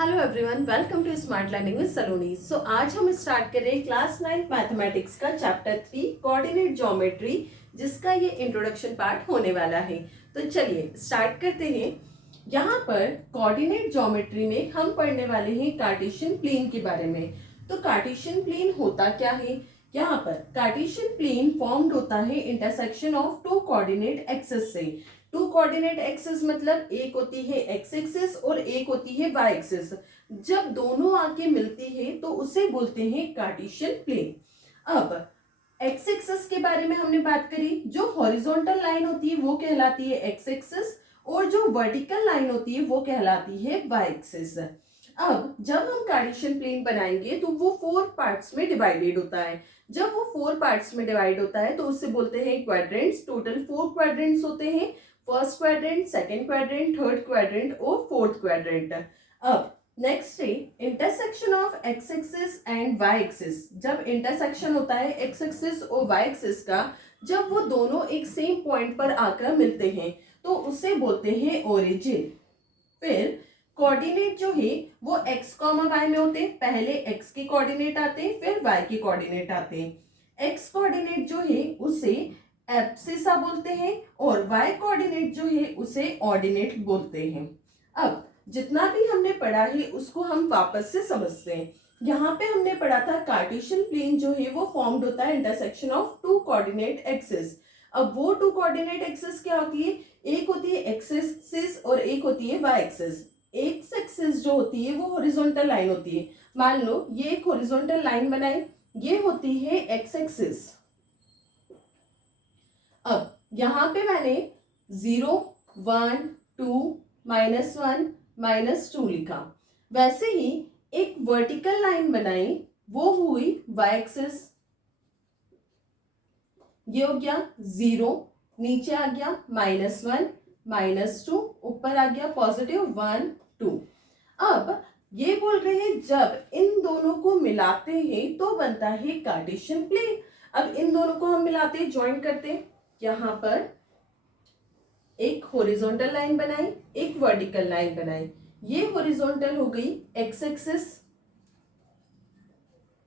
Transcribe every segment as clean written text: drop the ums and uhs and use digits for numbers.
Hello everyone, welcome to smart learning with Saloni. So आज हम start कर रहे हैं क्लास 9 मैथमेटिक्स का चैप्टर 3 कोऑर्डिनेट ज्योमेट्री, जिसका ये इंट्रोडक्शन पार्ट होने वाला है। तो चलिए स्टार्ट करते हैं। यहाँ पर कोऑर्डिनेट ज्योमेट्री में हम पढ़ने वाले हैं कार्टेशियन प्लेन के बारे में। तो कार्टेशियन प्लेन होता क्या है? यहाँ पर कार्टेशियन प्लेन फॉर्म्ड होता है intersection of two coordinate axis से। टू कोऑर्डिनेट एक्सिस मतलब एक होती है एक्स एक्सिस और एक होती है वाई एक्सिस। जब दोनों आके मिलती है तो उसे बोलते हैं कार्टेशियन प्लेन। अब एक्स एक्सिस के बारे में हमने बात करी। जो हॉरिजॉन्टल लाइन होती है वो कहलाती है एक्स एक्सिस और जो वर्टिकल लाइन होती है वो कहलाती है वाई एक्सिस। अब जब हम कार्टेशियन प्लेन बनाएंगे तो वो 4 पार्ट्स में डिवाइडेड होता है। जब वो 4 पार्ट्स में डिवाइड होता है तो उससे बोलते हैं क्वाड्रेंट्स। टोटल 4 क्वाड्रेंट्स होते हैं, first quadrant, second quadrant, third quadrant और फोर्थ क्वाड्रेंट। अब नेक्स्ट है intersection of X axis and Y axis. जब इंटरसेक्शन होता है एक्स एक्सिस और वाई एक्सिस का, जब वो दोनों एक सेम पॉइंट पर आकर मिलते हैं तो उसे बोलते हैं ओरिजिन। फिर कोऑर्डिनेट जो है वो एक्स कॉमा वाई में होते हैं। पहले एक्स के कोऑर्डिनेट आते हैं, फिर वाई के कोऑर्डिनेट आते हैं। एक्स कोऑर्डिनेट जो है उसे एब्सिसा बोलते हैं और वाई कोऑर्डिनेट जो है उसे ऑर्डिनेट बोलते हैं। अब जितना भी हमने पढ़ा है उसको हम वापस से समझते हैं। यहाँ पे हमने पढ़ा था कार्टेशियन प्लेन जो है वो फॉर्म्ड होता है intersection of two coordinate axis. अब वो टू कोऑर्डिनेट एक्सिस क्या होती है? एक होती है एक्स एक्सिस और एक होती है वाई एक्सिस। एक्स एक्सिस जो होती है वो हॉरिजॉन्टल लाइन होती है। मान लो ये एक हॉरिजॉन्टल लाइन बनाई, ये होती है एक्स एक्सिस। अब यहां पे मैंने 0, 1, 2, -1, -2 लिखा। वैसे ही एक वर्टिकल लाइन बनाई, वो हुई वाई एक्सिस। ये हो गया 0, नीचे आ गया -1, -2, ऊपर आ गया +1, 2। अब ये बोल रहे हैं जब इन दोनों को मिलाते हैं तो बनता है कार्टेशियन प्लेन। अब इन दोनों को हम मिलाते हैं, ज्वाइन करते हैं। यहां पर एक हॉरिजॉन्टल लाइन बनाई, एक वर्टिकल लाइन बनाई। ये हॉरिजॉन्टल हो गई एक्स एक्सिस।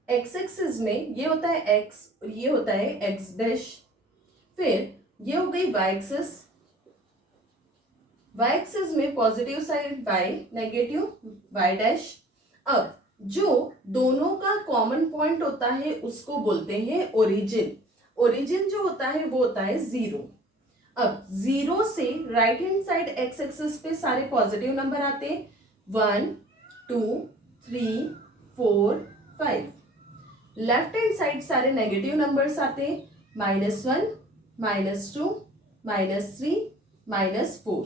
एक्स एक्सिस में ये होता है एक्स और ये होता है एक्स डैश। फिर ये हो गई वाई एक्सिस। वाई एक्सिस में positive side Y, negative Y dash. अब जो दोनों का कॉमन पॉइंट होता है उसको बोलते हैं ओरिजिन। ओरिजिन जो होता है वो होता है 0। अब 0 से right hand side x axis पे सारे पॉजिटिव नंबर आते हैं, 1, 2, 3, 4, 5। लेफ्ट हैंड साइड सारे नेगेटिव नंबर्स आते हैं, -1, -2, -3, -4।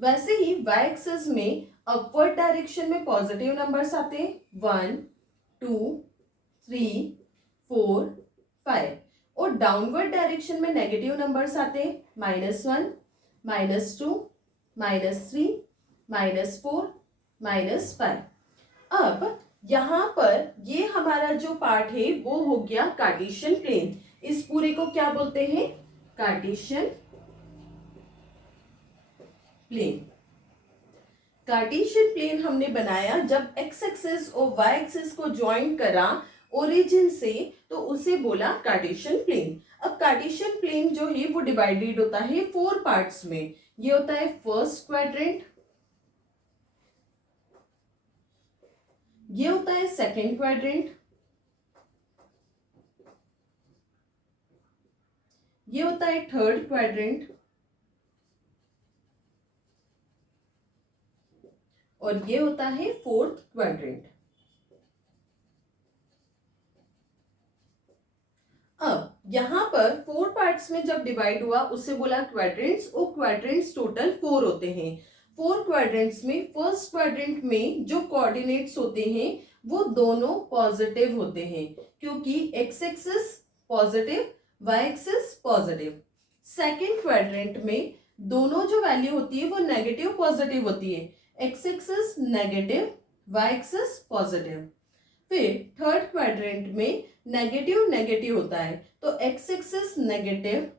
वैसे ही वाई एक्सिस में अपवर्ड डायरेक्शन में पॉजिटिव नंबर्स आते हैं, 1, 2, 3, 4, 5। और डाउनवर्ड डायरेक्शन में नेगेटिव नंबर्स आते हैं, -1, -2, -3, -4, -5। अब यहां पर ये हमारा जो पार्ट है वो हो गया कार्टेशियन प्लेन। इस पूरे को क्या बोलते हैं? Cartesian plane. कार्टेशियन प्लेन हमने बनाया जब एक्स एक्सिस और वाई एक्सिस को ज्वाइन करा ओरिजिन से, तो उसे बोला कार्टेशियन प्लेन। अब कार्टेशियन प्लेन जो है वो डिवाइडेड होता है 4 पार्ट्स में। ये होता है फर्स्ट क्वाड्रेंट, ये होता है सेकंड क्वाड्रेंट, ये होता है थर्ड क्वाड्रेंट और ये होता है फोर्थ क्वाड्रेंट। अब यहां पर 4 पार्ट्स में जब डिवाइड हुआ उसे बोला क्वाड्रेंट्स, और क्वाड्रेंट्स टोटल 4 होते हैं। 4 क्वाड्रेंट्स में फर्स्ट क्वाड्रेंट में जो कोऑर्डिनेट्स होते हैं वो दोनों पॉजिटिव होते हैं, क्योंकि X axis positive, Y axis positive. Second quadrant में दोनों जो वैल्यू होती है वो नेगेटिव पॉजिटिव होती है, X axis negative, Y axis positive. फिर थर्ड क्वाड्रेंट में नेगेटिव नेगेटिव होता है, तो एक्स एक्सिस नेगेटिव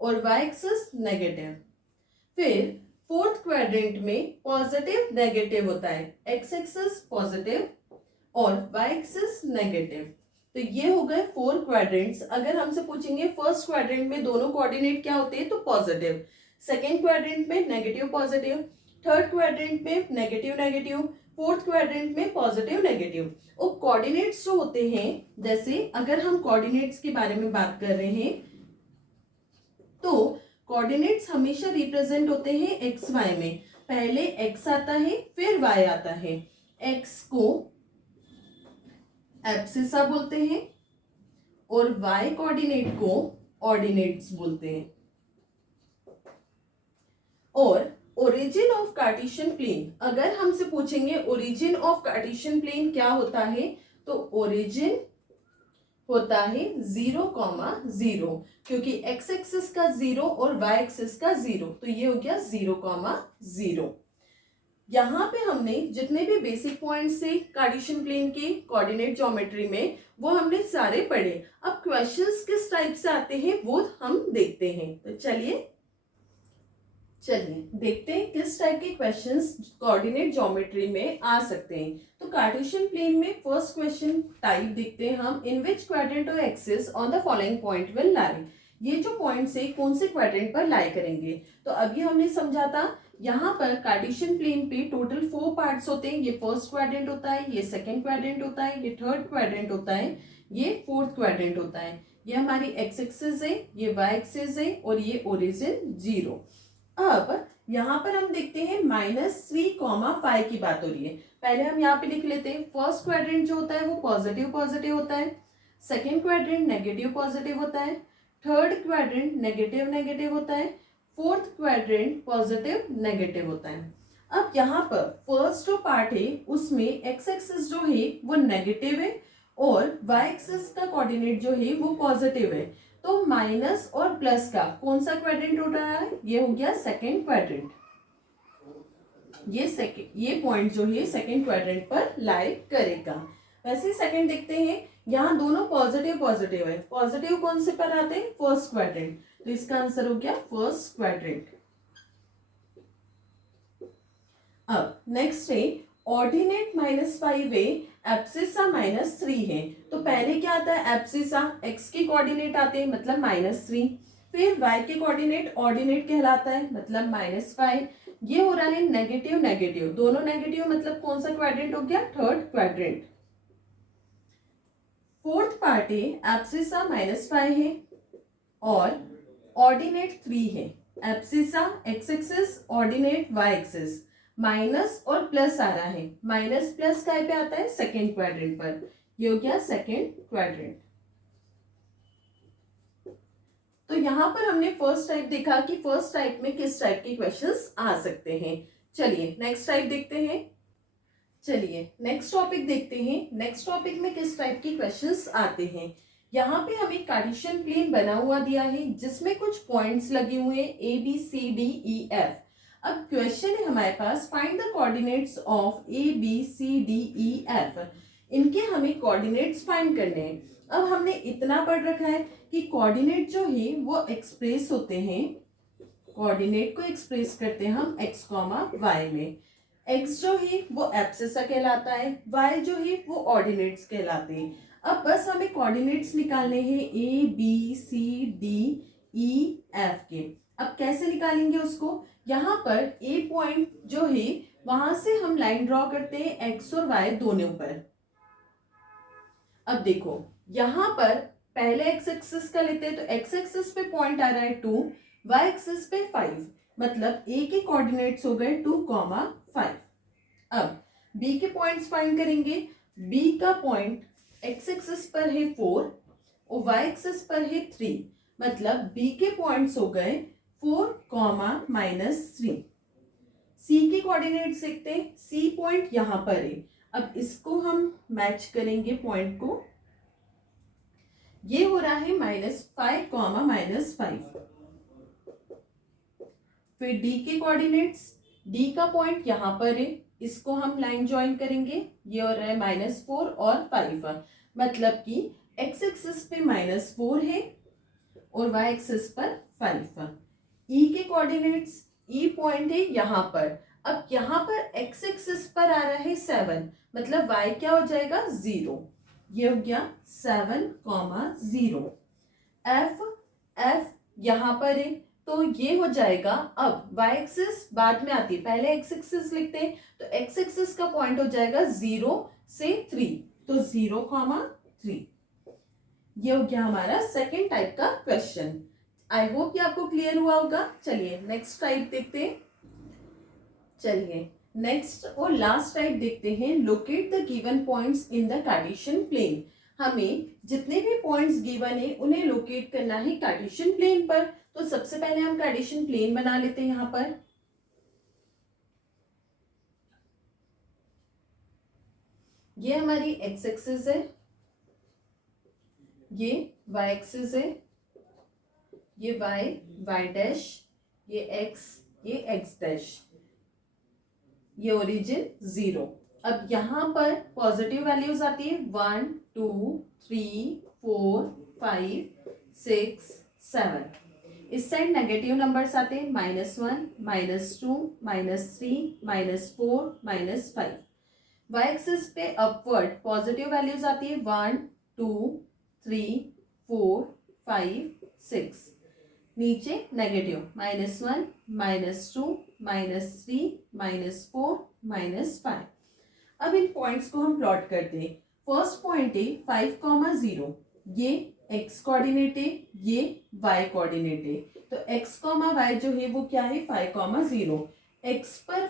और वाई एक्सिस नेगेटिव। फिर फोर्थ क्वाड्रेंट में पॉजिटिव नेगेटिव होता है, एक्स एक्सिस पॉजिटिव और वाई एक्सिस नेगेटिव। तो ये हो गए 4 क्वाड्रेंट्स। अगर हमसे पूछेंगे फर्स्ट क्वाड्रेंट में दोनों कोऑर्डिनेट क्या होते हैं तो पॉजिटिव, सेकेंड क्वाड्रेंट में नेगेटिव पॉजिटिव, थर्ड क्वाड्रेंट में नेगेटिव नेगेटिव, फोर्थ क्वाड्रेंट में पॉजिटिव नेगेटिव। और कोऑर्डिनेट्स जो होते हैं, जैसे अगर हम कोऑर्डिनेट्स के बारे में बात कर रहे हैं तो कोऑर्डिनेट्स हमेशा रिप्रेजेंट होते हैं एक्स वाई में। पहले एक्स आता है फिर वाई आता है। एक्स को एब्सिसा बोलते हैं और वाई कोऑर्डिनेट को ऑर्डिनेट्स बोलते हैं। और ओरिजिन ऑफ कार्टेशियन प्लेन, अगर हमसे पूछेंगे ओरिजिन ऑफ कार्टेशियन प्लेन क्या होता है तो ओरिजिन होता है 0,0, क्योंकि एक्स एक्सिस का 0 और वाई एक्सिस का 0, तो ये हो गया 0,0। यहाँ पे हमने जितने भी बेसिक पॉइंट्स थे कार्टेशियन प्लेन के कोऑर्डिनेट ज्योमेट्री में वो हमने सारे पढ़े। अब क्वेश्चंस किस टाइप से आते हैं वो हम देखते हैं। तो चलिए देखते हैं किस टाइप के क्वेश्चंस कोऑर्डिनेट ज्योमेट्री में आ सकते हैं। तो कार्टेशियन प्लेन में फर्स्ट क्वेश्चन टाइप देखते हैं हम, इन विच क्वाड्रेंट और axis on the following point will lie. ये जो पॉइंट्स है कौन से क्वाड्रेंट पर लाई करेंगे। तो अभी हमने समझा था यहाँ पर कार्टेशियन प्लेन पे टोटल 4 पार्ट्स होते हैं। ये फर्स्ट क्वाड्रेंट होता है, ये सेकेंड क्वाड्रेंट होता है, ये थर्ड क्वाड्रेंट होता है, ये फोर्थ क्वाड्रेंट होता है। ये हमारी एक्स एक्सिस है, ये वाई एक्सिस है और ये ओरिजिन 0। अब यहाँ पर हम देखते हैं -3,5 की बात हो रही है। पहले हम यहाँ पे लिख लेते हैं फर्स्ट क्वाड्रेंट जो होता है वो पॉजिटिव पॉजिटिव होता है, सेकेंड क्वाड्रेंट नेगेटिव पॉजिटिव होता है, थर्ड क्वाड्रेंट नेगेटिव नेगेटिव होता है, फोर्थ क्वाड्रेंट पॉजिटिव नेगेटिव होता है। अब यहाँ पर फर्स्ट जो पार्ट है उसमें एक्स एक्सिस जो है वो नेगेटिव है और वाई एक्सिस का कोऑर्डिनेट जो है वो पॉजिटिव है। तो माइनस और प्लस का कौन सा क्वाड्रेंट हो रहा है, ये हो गया सेकेंड क्वाड्रेंट। ये पॉइंट जो है सेकेंड क्वाड्रेंट पर लाई करेगा। वैसे सेकेंड देखते हैं, यहाँ दोनों पॉजिटिव पॉजिटिव है। पॉजिटिव कौन से पर आते हैं, फर्स्ट क्वाड्रेंट, तो इसका आंसर हो गया फर्स्ट क्वाड्रेंट। अब नेक्स्ट है ऑर्डिनेट -5 है, एब्सिसा -3 है। तो पहले क्या आता है, एब्सिसा एक्स के कोऑर्डिनेट आते हैं मतलब -3, फिर वाई के कोऑर्डिनेट ऑर्डिनेट कहलाता है मतलब -5। ये हो रहा है नेगेटिव नेगेटिव, दोनों नेगेटिव मतलब कौन सा क्वाड्रेंट हो गया, थर्ड क्वाड्रेंट। फोर्थ पार्ट है एब्सिसा -5 है और ऑर्डिनेट 3 है। Abscissa X axis, ordinate Y axis, minus और प्लस आ रहा है। माइनस प्लस काय पे आता है, सेकेंड क्वाड्रेंट पर। ये हो गया सेकेंड क्वाड्रेंट। तो यहां पर हमने फर्स्ट टाइप देखा कि फर्स्ट टाइप में किस टाइप के क्वेश्चंस आ सकते हैं। चलिए नेक्स्ट टाइप देखते हैं। चलिए नेक्स्ट टॉपिक देखते हैं। नेक्स्ट टॉपिक में किस टाइप के क्वेश्चंस आते हैं। यहाँ पे हमें कार्टेशियन प्लेन बना हुआ दिया है जिसमें कुछ पॉइंट्स लगे हुए हैं A B C D E F। अब क्वेश्चन है हमारे पास, find the coordinates of A B C D E F। इनके हमें कोऑर्डिनेट्स फाइंड करने हैं। अब हमने इतना पढ़ रखा है कि कोऑर्डिनेट जो है वो एक्सप्रेस होते हैं, कोऑर्डिनेट को एक्सप्रेस करते हैं हम x, y में। x जो है वो एब्सिसा कहलाता है, y जो है वो ऑर्डिनेट्स कहलाते हैं। अब बस हमें कोऑर्डिनेट्स निकालने हैं A B C D E F के। अब कैसे निकालेंगे उसको, यहाँ पर A पॉइंट जो है वहां से हम लाइन ड्रॉ करते हैं x और y दोनों पर। अब देखो यहाँ पर पहले x एक्सिस का लेते हैं तो x एक्सिस पे पॉइंट आ रहा है 2, y एक्सिस पे 5, मतलब A के कोऑर्डिनेट्स हो गए 2, 5। अब B के पॉइंट्स फाइंड करेंगे। B का पॉइंट x एक्सिस पर है 4 और y एक्सिस पर है 3, मतलब B के पॉइंट्स हो गए 4, -3। C के कोऑर्डिनेट्स देखते हैं। C पॉइंट यहाँ पर है। अब इसको हम मैच करेंगे पॉइंट को, ये हो रहा है -5, -5। फिर D के कोऑर्डिनेट्स, D का पॉइंट यहाँ पर है, इसको हम लाइन ज्वाइन करेंगे, ये हो रहा है -4 और 5, मतलब कि x एक्सिस पे -4 है और y एक्सिस पर 5। E के कोऑर्डिनेट्स, ई पॉइंट है यहाँ पर। अब यहाँ पर एक्स एक्सिस पर आ रहा है 7, मतलब वाई क्या हो जाएगा 0। ये हो गया 7,0। एफ यहाँ पर है तो ये हो जाएगा। अब वाई एक्सिस बाद में आती है, पहले एक्स एक्सिस लिखते हैं, तो एक्स एक्सिस का पॉइंट हो जाएगा 0 से 3, तो 0,3। ये हो गया हमारा सेकेंड टाइप का क्वेश्चन। आई होप ये आपको क्लियर हुआ होगा। चलिए नेक्स्ट टाइप देखते हैं। चलिए नेक्स्ट और लास्ट टाइप देखते हैं। Locate the given points in the Cartesian plane. हमें जितने भी पॉइंट्स गिवन है उन्हें लोकेट करना है कार्टेशियन प्लेन पर। तो सबसे पहले हम कार्टेशियन प्लेन बना लेते हैं। यहाँ पर ये हमारी एक्स एक्सिस है, ये वाई एक्सिस है, ये वाई डैश, ये एक्स डैश, ये ओरिजिन 0। अब यहाँ पर पॉजिटिव वैल्यूज आती है 1 2 3 4 5 6 7। इस साइड नेगेटिव नंबर्स आते हैं -1 -2 -3 -4 -5। वाई एक्सिस पे अपवर्ड पॉजिटिव वैल्यूज आती है 1 2 3 4 5 6। नीचे नेगेटिव -1 -2 -3 -4 -5। अब इन पॉइंट्स को हम प्लॉट करते हैं। फर्स्ट पॉइंट है 5,0, ये x कोऑर्डिनेट है, ये y कोऑर्डिनेट है। तो x, y जो है वो क्या है 5,0। x पर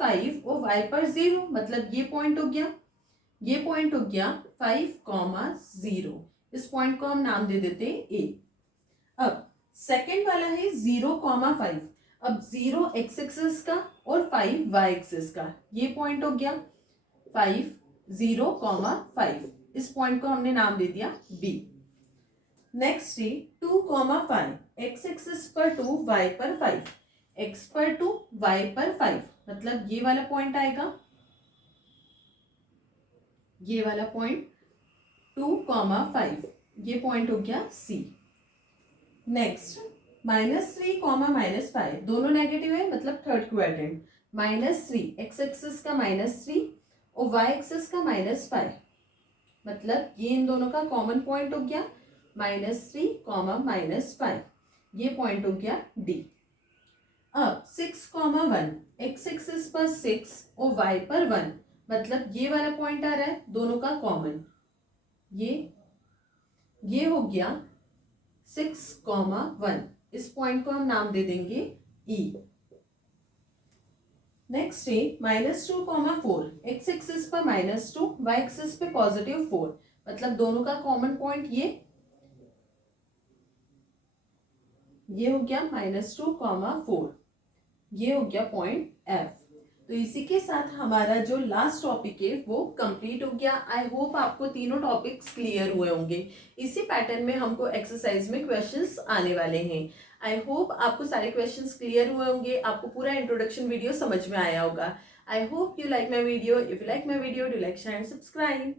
5 और y पर 0, मतलब ये पॉइंट हो गया, ये पॉइंट हो गया 5,0। इस पॉइंट को हम नाम दे देते हैं a। अब सेकेंड वाला है 0,5। अब 0 एक्स एक्सिस का और 5 वाई एक्सिस का, ये पॉइंट हो गया 5 0,5। इस पॉइंट को हमने नाम दे दिया b। नेक्स्ट है 2,5। एक्स एक्सिस पर 2 वाई पर 5, x पर 2 वाई पर 5, मतलब ये वाला पॉइंट आएगा, ये वाला पॉइंट 2,5, ये पॉइंट हो गया c। नेक्स्ट -3, -5, दोनों नेगेटिव है, मतलब थर्ड क्वाड्रेंट। -3 एक्स एक्सिस का -3 और वाई एक्सिस का -5, मतलब ये इन दोनों का कॉमन पॉइंट हो गया -3, -5, ये पॉइंट हो गया D। अब 6,1 एक्स एक्सिस पर 6 और वाई पर 1, मतलब ये वाला पॉइंट आ रहा है दोनों का कॉमन, ये हो गया 6,1। इस पॉइंट को हम नाम दे देंगे E। नेक्स्ट है -2,4 एक्स एक्सिस पर -2, वाई एक्सिस पे +4, मतलब दोनों का कॉमन पॉइंट ये हो गया -2,4, ये हो गया पॉइंट F। तो इसी के साथ हमारा जो लास्ट टॉपिक है वो कंप्लीट हो गया। आई होप आपको तीनों टॉपिक्स क्लियर हुए होंगे। इसी पैटर्न में हमको एक्सरसाइज में क्वेश्चंस आने वाले हैं। आई होप आपको सारे क्वेश्चंस क्लियर हुए होंगे, आपको पूरा इंट्रोडक्शन वीडियो समझ में आया होगा। I hope you like my video. If you like my video, do like, share and subscribe.